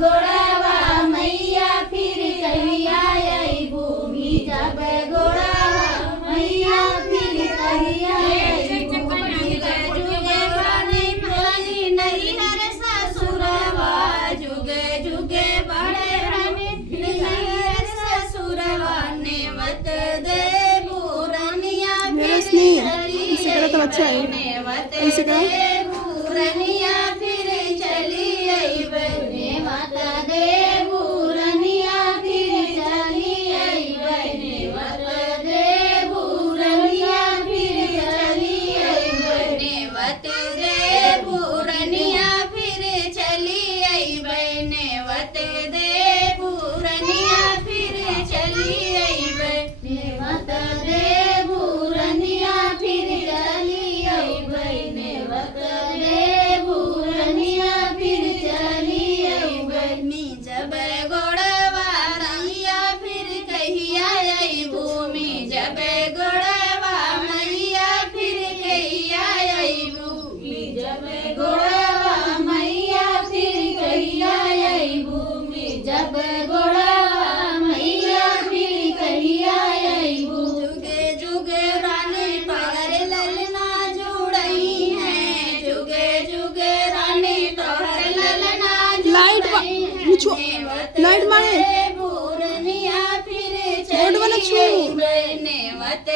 गोड़ावा मैया फिर कहिया आई भूमि जब गोड़ावा मैया फिर कहिया आई भूमि जुगे बने बनी नहीं हर ससुरवा जुगे जुगे बड़े बने नहीं हर ससुरवा नेवत दे बुरनिया फिर चली तो अच्छा है नेवत ऐसे का दे बुरनिया फिर चली आई नेवत दे बुरनिया फिर चली आई नेवत दे बुरनिया फिर चली आई नेवत दे बुरनिया फिर चली आई नेवत दे बुरनिया फिर चली आई नेवत दे बुरनिया फिर चली आई नेवत दे बुरनिया फिर चली आई मी जब गोड़वा रैया फिर कहिया आई भूमि जब गोड़वा मैया फिर कहिया आई भूमि जब गोड़वा मैया फिर कहिया आई भूमि जब गोड़वा मैया फिर कहिया आई जुगे जुगे रानी तोहर ललना जुड़ई है जुगे जुगे रानी तोहर ललना लाइट लाइट मारे बुरनिया फिर चली नेवत